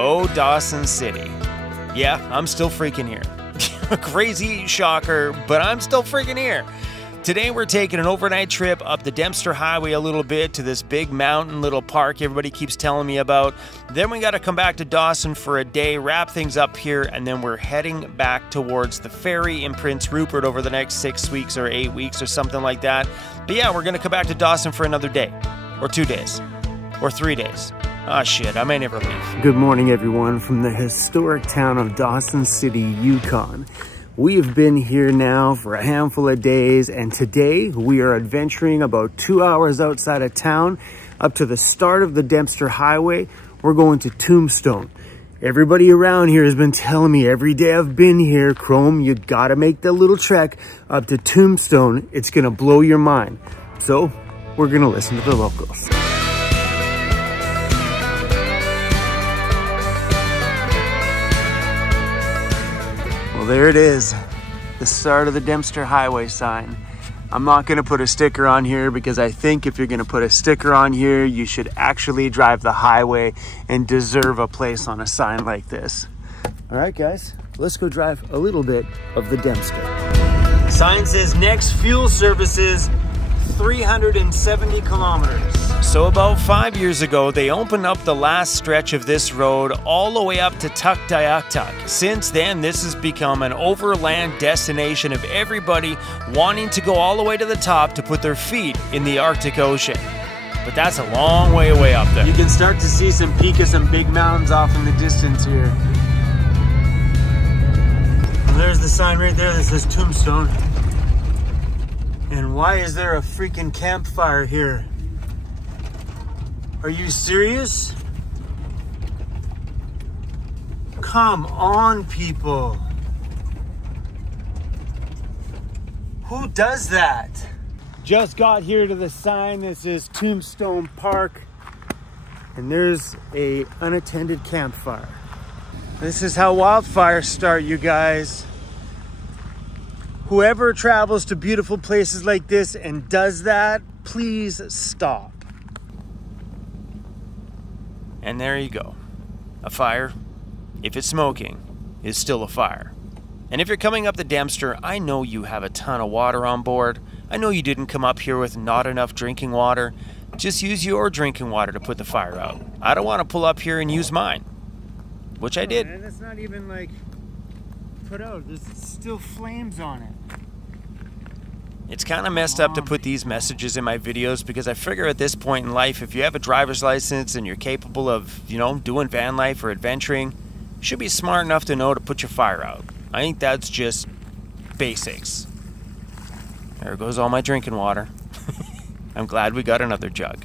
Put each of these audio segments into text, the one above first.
Oh, Dawson City. Yeah, I'm still freaking here. Crazy shocker, but I'm still freaking here. Today we're taking an overnight trip up the Dempster Highway a little bit to this big mountain little park everybody keeps telling me about. Then we got to come back to Dawson for a day, wrap things up here, and then we're heading back towards the ferry in Prince Rupert over the next 6 weeks or 8 weeks or something like that. But yeah, we're going to come back to Dawson for another day, or 2 days, or 3 days. Ah, shit, I may never leave. Good morning, everyone, from the historic town of Dawson City, Yukon. We have been here now for a handful of days, and today we are adventuring about 2 hours outside of town up to the start of the Dempster Highway. We're going to Tombstone. Everybody around here has been telling me every day I've been here, Chrome, you gotta make the little trek up to Tombstone. It's gonna blow your mind. So we're gonna listen to the locals. There it is, the start of the Dempster Highway sign. I'm not gonna put a sticker on here because I think if you're gonna put a sticker on here, you should actually drive the highway and deserve a place on a sign like this. All right, guys, let's go drive a little bit of the Dempster. Sign says next fuel services 370 kilometers. So about 5 years ago, they opened up the last stretch of this road all the way up to Tuktoyaktuk. Since then, this has become an overland destination of everybody wanting to go all the way to the top to put their feet in the Arctic Ocean. But that's a long way away up there. You can start to see some peak of some big mountains off in the distance here. Well, there's the sign right there that says Tombstone. And why is there a freaking campfire here? Are you serious? Come on, people. Who does that? Just got here to the sign that says Tombstone Park, and there's a unattended campfire. This is how wildfires start, you guys. Whoever travels to beautiful places like this and does that, please stop. And there you go. A fire, if it's smoking, is still a fire. And if you're coming up the Dempster, I know you have a ton of water on board. I know you didn't come up here with not enough drinking water. Just use your drinking water to put the fire out. I don't want to pull up here and use mine, which I did. And it's not even like put out. There's still flames on it. It's kind of messed up to put these messages in my videos because I figure at this point in life, if you have a driver's license and you're capable of, doing van life or adventuring, you should be smart enough to know to put your fire out. I think that's just basics. There goes all my drinking water. I'm glad we got another jug.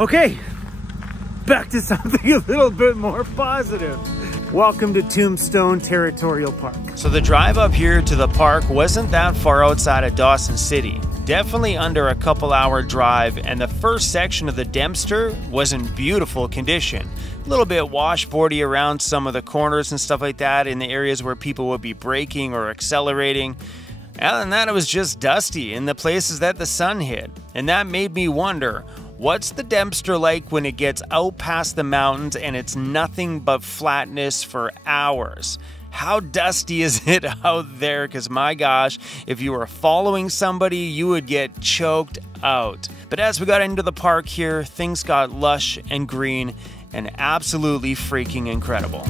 Okay, back to something a little bit more positive. Welcome to Tombstone Territorial Park. So the drive up here to the park wasn't that far outside of Dawson City. Definitely under a couple-hour drive, and the first section of the Dempster was in beautiful condition. A little bit washboardy around some of the corners and stuff like that in the areas where people would be braking or accelerating. Other than that, it was just dusty in the places that the sun hit. And that made me wonder, what's the Dempster like when it gets out past the mountains and it's nothing but flatness for hours? How dusty is it out there? Because my gosh, if you were following somebody, you would get choked out. But as we got into the park here, things got lush and green and absolutely freaking incredible.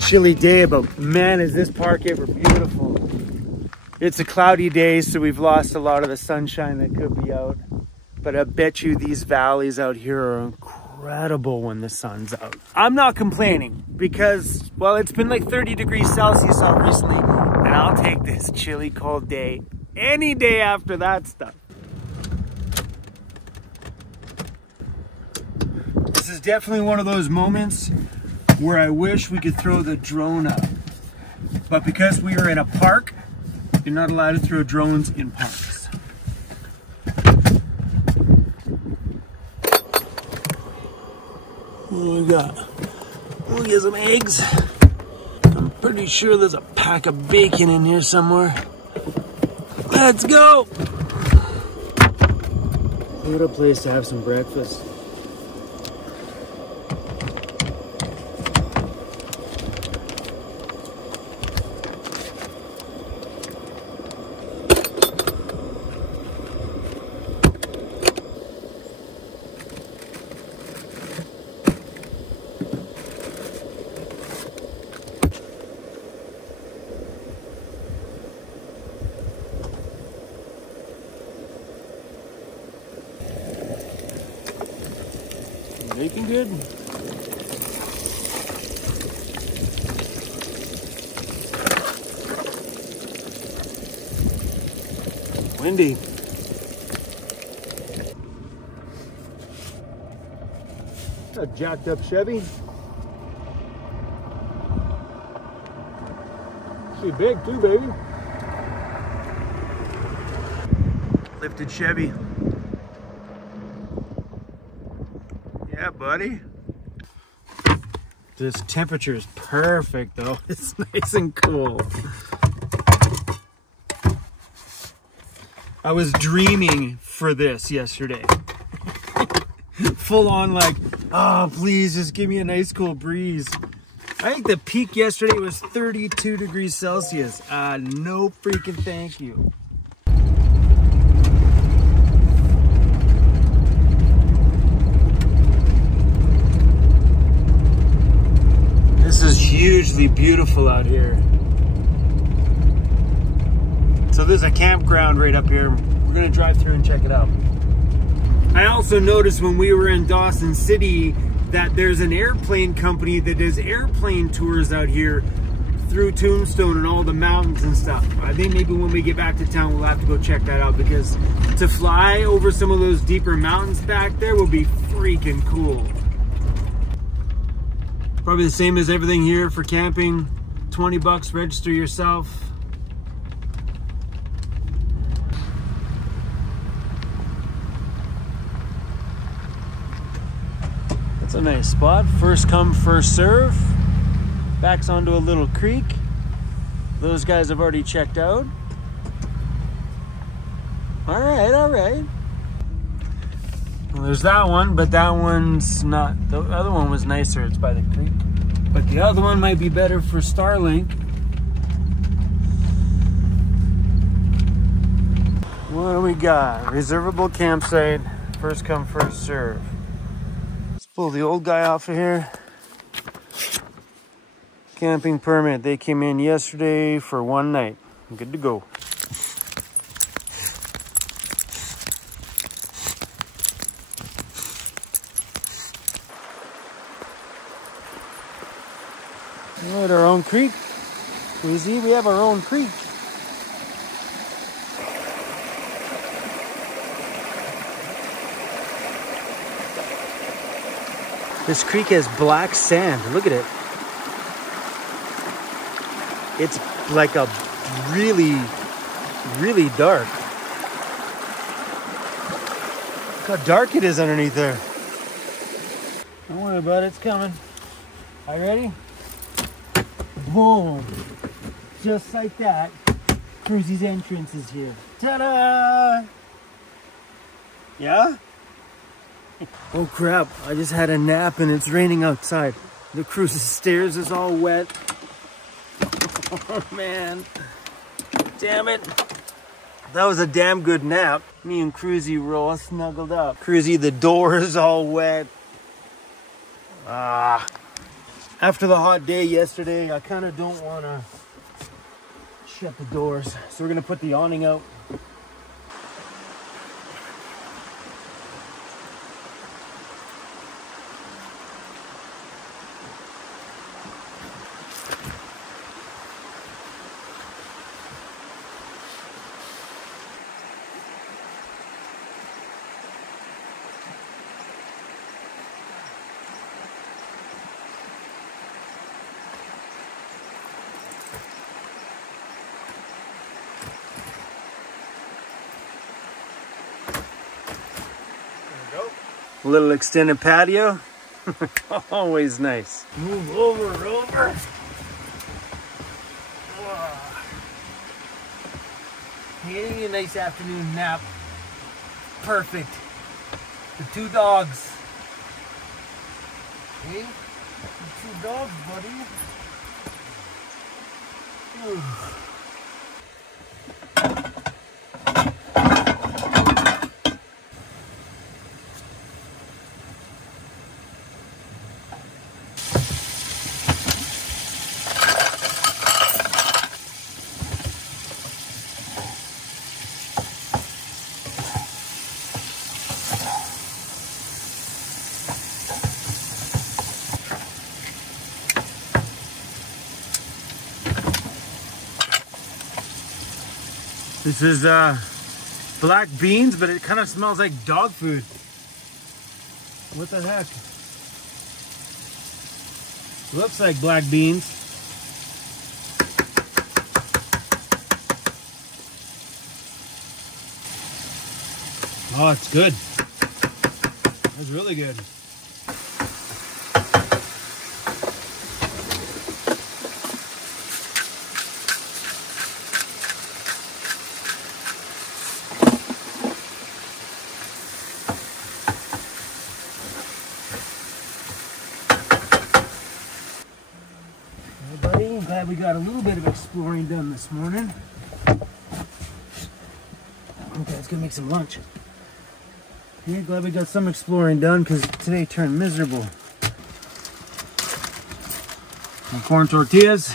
Chilly day, but man, is this park ever beautiful. It's a cloudy day, so we've lost a lot of the sunshine that could be out. But I bet you these valleys out here are incredible when the sun's out. I'm not complaining because, well, it's been like 30 degrees Celsius out recently, and I'll take this chilly cold day any day after that stuff. This is definitely one of those moments where I wish we could throw the drone up. But because we are in a park, you're not allowed to throw drones in parks. What do we got? We'll get some eggs. I'm pretty sure there's a pack of bacon in here somewhere. Let's go! What a place to have some breakfast. Bacon good? Windy. A jacked up Chevy. She big too, baby. Lifted Chevy. Yeah, buddy. This temperature is perfect though. It's nice and cool. I was dreaming for this yesterday. Full on like, oh, please just give me a nice cool breeze. I think the peak yesterday was 32 degrees Celsius. No freaking thank you. This is hugely beautiful out here. So there's a campground right up here. We're gonna drive through and check it out. I also noticed when we were in Dawson City that there's an airplane company that does airplane tours out here through Tombstone and all the mountains and stuff. I think maybe when we get back to town, we'll have to go check that out, because to fly over some of those deeper mountains back there will be freaking cool. Probably the same as everything here for camping. 20 bucks, register yourself. That's a nice spot. First come, first serve. Backs onto a little creek. Those guys have already checked out. All right, all right. Well, there's that one, but that one's not. The other one was nicer. It's by the creek. But the other one might be better for Starlink. What do we got? Reservable campsite. First come, first serve. Let's pull the old guy off of here. Camping permit. They came in yesterday for one night. Good to go. We're at our own creek. Easy, we have our own creek. This creek has black sand. Look at it. It's like a really, really dark. Look how dark it is underneath there. Don't worry about it, it's coming. Are you ready? Boom. Just like that, Cruisy's entrance is here. Ta-da! Yeah? Oh crap, I just had a nap and it's raining outside. The Cruisy's stairs is all wet. Oh man. Damn it. That was a damn good nap. Me and Cruisy were all snuggled up. Cruisy, the door is all wet. After the hot day yesterday, I kind of don't want to shut the doors. So we're going to put the awning out. A little extended patio. Always nice. Move over. Getting a nice afternoon nap. Perfect. The two dogs. Hey, the two dogs, buddy. Ooh. This is black beans, but it kind of smells like dog food. What the heck? Looks like black beans. Oh, it's good. That's really good. Glad we got a little bit of exploring done this morning. Okay, let's go make some lunch. Yeah, glad we got some exploring done because today turned miserable. Some corn tortillas.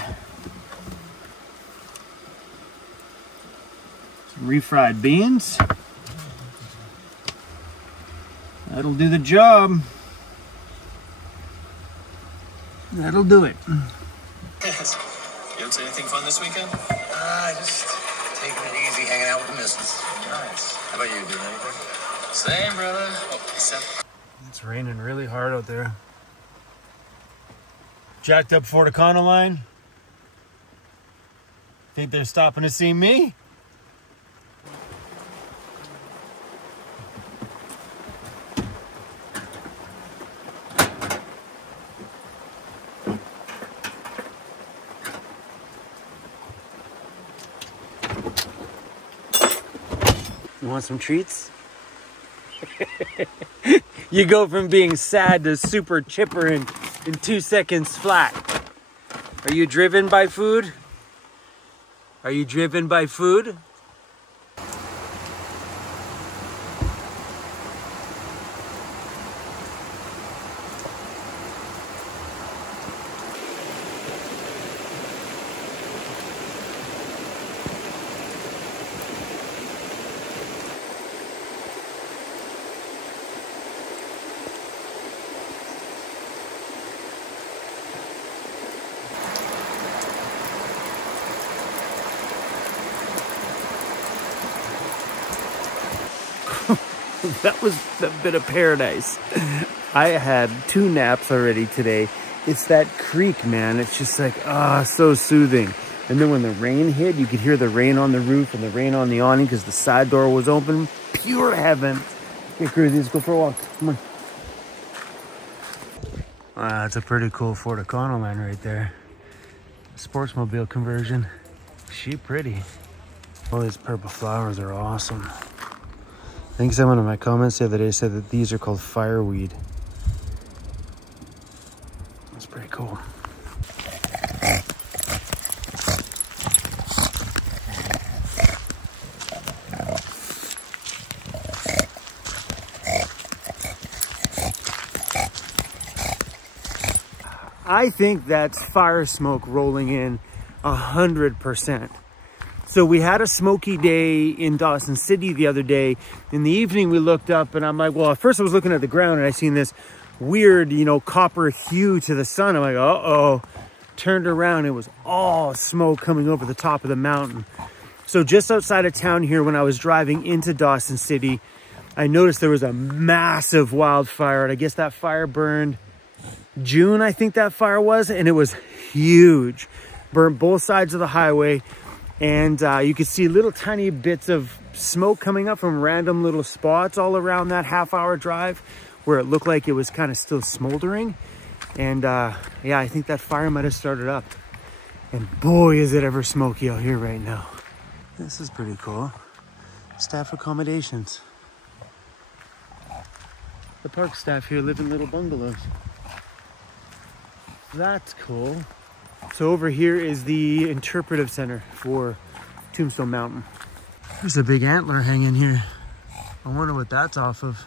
Some refried beans. That'll do the job. That'll do it. Yes. You up to anything fun this weekend? Just taking it easy, hanging out with the missus. Nice. How about you? Doing anything? Same, brother. Oh, except... It's raining really hard out there. Jacked up Fort Econo line. Think they're stopping to see me? You want some treats? You go from being sad to super chipper in 2 seconds flat. Are you driven by food? Are you driven by food? That was a bit of paradise. I had 2 naps already today. It's that creek, man. It's just like, so soothing. And then when the rain hit, you could hear the rain on the roof and the rain on the awning because the side door was open. Pure heaven. Hey, Cruzy, let's go for a walk. Come on. That's a pretty cool Fort Econo line right there. Sportsmobile conversion. She pretty. All these purple flowers are awesome. I think someone in my comments the other day said that these are called fireweed. That's pretty cool. I think that's fire smoke rolling in 100%. So we had a smoky day in Dawson City the other day. In the evening, we looked up and I'm like, well, at first I was looking at the ground and I seen this weird, copper hue to the sun. I'm like, uh-oh. Turned around, it was all smoke coming over the top of the mountain. So just outside of town here, when I was driving into Dawson City, I noticed there was a massive wildfire. And I guess that fire burned June, I think that fire was, and it was huge. Burnt both sides of the highway. And you could see little tiny bits of smoke coming up from random little spots all around that half-hour drive where it looked like it was kind of still smoldering. And yeah, I think that fire might have started up. And boy, is it ever smoky out here right now. This is pretty cool. Staff accommodations. The park staff here live in little bungalows. That's cool. So over here is the interpretive center for Tombstone Mountain. There's a big antler hanging here. I wonder what that's off of.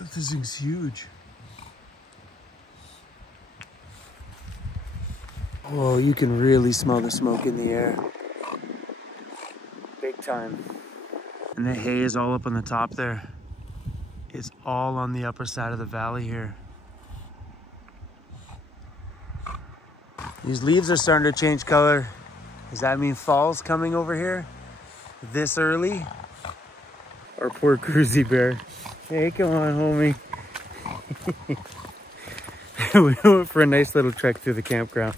Look, this thing's huge. Oh, you can really smell the smoke in the air. Big time. And the hay is all up on the top there. It's all on the upper side of the valley here. These leaves are starting to change color. Does that mean fall's coming over here this early? Our poor cruisy bear. Hey, come on, homie. We went for a nice little trek through the campground.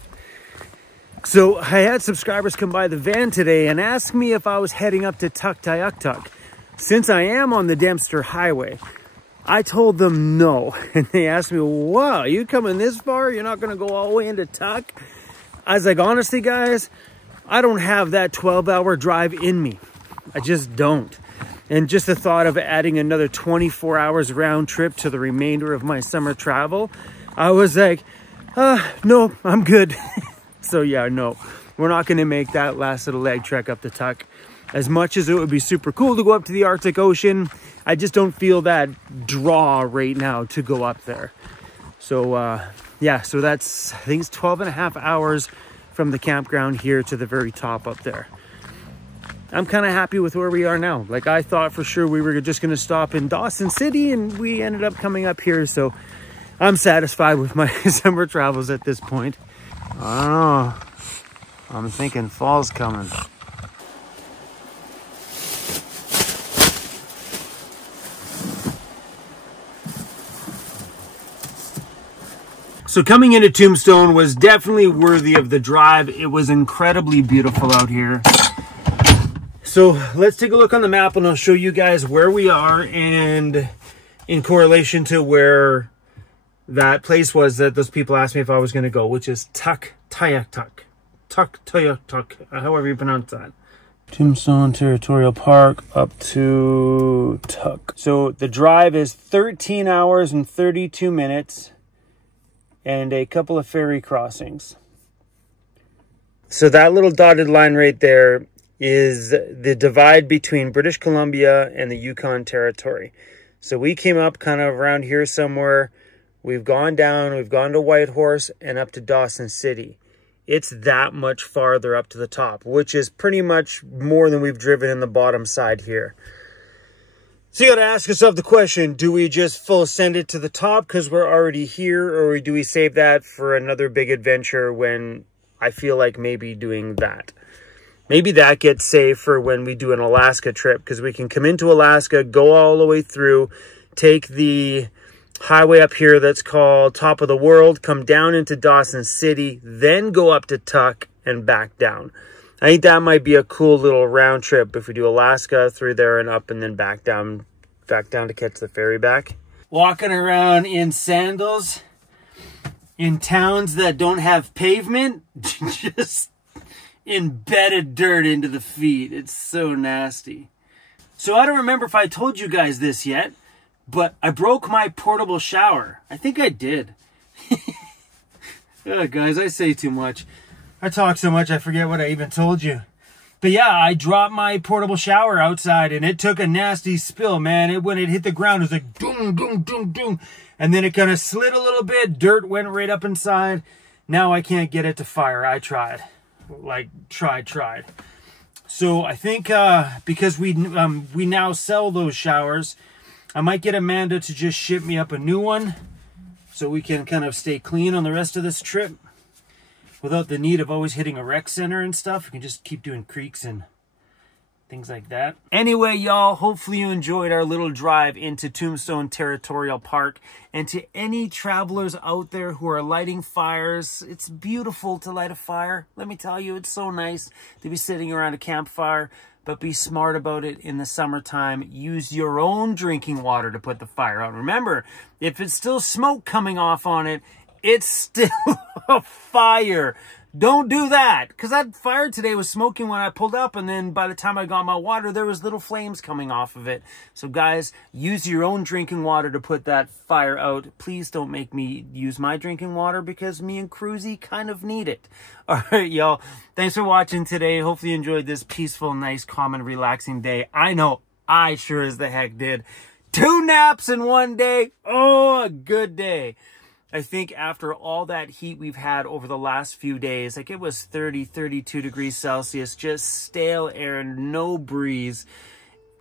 So I had subscribers come by the van today and ask me if I was heading up to Tuktoyaktuk. Since I am on the Dempster Highway, I told them no. And they asked me, wow, you coming this far? You're not gonna go all the way into Tuk? I was like, honestly, guys, I don't have that 12-hour drive in me. I just don't. And just the thought of adding another 24 hours round trip to the remainder of my summer travel, I was like, no, I'm good. So yeah, no, we're not gonna make that last little leg trek up to Tuk. As much as it would be super cool to go up to the Arctic Ocean, I just don't feel that draw right now to go up there. So yeah, so that's, I think it's 12.5 hours from the campground here to the very top up there. I'm kind of happy with where we are now. Like, I thought for sure we were just gonna stop in Dawson City, and we ended up coming up here. So I'm satisfied with my summer travels at this point. I don't know. I'm thinking fall's coming. So coming into Tombstone was definitely worthy of the drive. It was incredibly beautiful out here. So let's take a look on the map and I'll show you guys where we are and in correlation to where that place was that those people asked me if I was going to go, which is Tuktoyaktuk. Tuktoyaktuk, however you pronounce that. Tombstone Territorial Park up to Tuk. So the drive is 13 hours and 32 minutes and a couple of ferry crossings. So that little dotted line right there is the divide between British Columbia and the Yukon Territory. So we came up kind of around here somewhere. We've gone down, we've gone to Whitehorse and up to Dawson City. It's that much farther up to the top, which is pretty much more than we've driven in the bottom side here. So you got to ask yourself the question, do we just full send it to the top because we're already here, or do we save that for another big adventure when I feel like maybe doing that? Maybe that gets saved for when we do an Alaska trip, because we can come into Alaska, go all the way through, take the highway up here that's called Top of the World, come down into Dawson City, then go up to Tuk and back down. I think that might be a cool little round trip if we do Alaska through there and up and then back down to catch the ferry back. Walking around in sandals in towns that don't have pavement, just embedded dirt into the feet. It's so nasty. So I don't remember if I told you guys this yet, but I broke my portable shower. I think I did. Oh, guys, I say too much. I talk so much I forget what I even told you. But yeah, I dropped my portable shower outside and it took a nasty spill, man. When it hit the ground, it was like doom, doom, doom, doom. And then it kind of slid a little bit. Dirt went right up inside. Now I can't get it to fire. I tried. Like, tried. So I think because we now sell those showers, I might get Amanda to just ship me up a new one so we can kind of stay clean on the rest of this trip without the need of always hitting a rec center and stuff. We can just keep doing creeks and things like that. Anyway, y'all, hopefully you enjoyed our little drive into Tombstone Territorial Park. And to any travelers out there who are lighting fires, it's beautiful to light a fire. Let me tell you, it's so nice to be sitting around a campfire. But be smart about it in the summertime. Use your own drinking water to put the fire out. Remember, if it's still smoke coming off on it, it's still a fire. Don't do that, because that fire today was smoking when I pulled up, and then by the time I got my water, there was little flames coming off of it. So guys, use your own drinking water to put that fire out. Please don't make me use my drinking water, because me and Cruzy kind of need it. All right, y'all. Thanks for watching today. Hopefully you enjoyed this peaceful, nice, calm, and relaxing day. I know I sure as the heck did. 2 naps in one day. Oh, a good day. I think after all that heat we've had over the last few days, like it was 30, 32 degrees Celsius, just stale air, no breeze.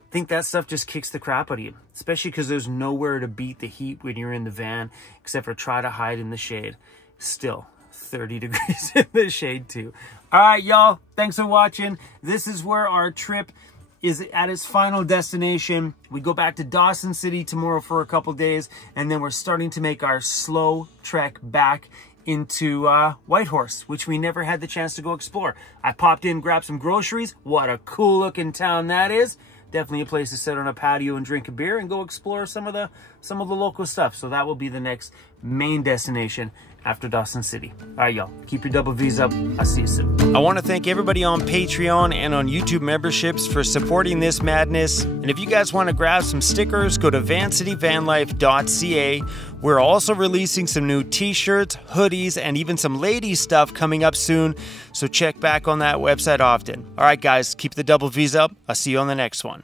I think that stuff just kicks the crap out of you, especially because there's nowhere to beat the heat when you're in the van, except for try to hide in the shade. Still 30 degrees in the shade too. All right, y'all, thanks for watching. This is where our trip is at its final destination. We go back to Dawson City tomorrow for a couple days, and then we're starting to make our slow trek back into Whitehorse, which we never had the chance to go explore. I popped in, grabbed some groceries. What a cool looking town that is. Definitely a place to sit on a patio and drink a beer and go explore some of the local stuff. So that will be the next main destination after Dawson City. All right, y'all, keep your double V's up. I'll see you soon. I want to thank everybody on Patreon and on YouTube memberships for supporting this madness. And if you guys want to grab some stickers, go to vancityvanlife.ca. We're also releasing some new t-shirts, hoodies, and even some ladies stuff coming up soon. So check back on that website often. All right, guys, keep the double V's up. I'll see you on the next one.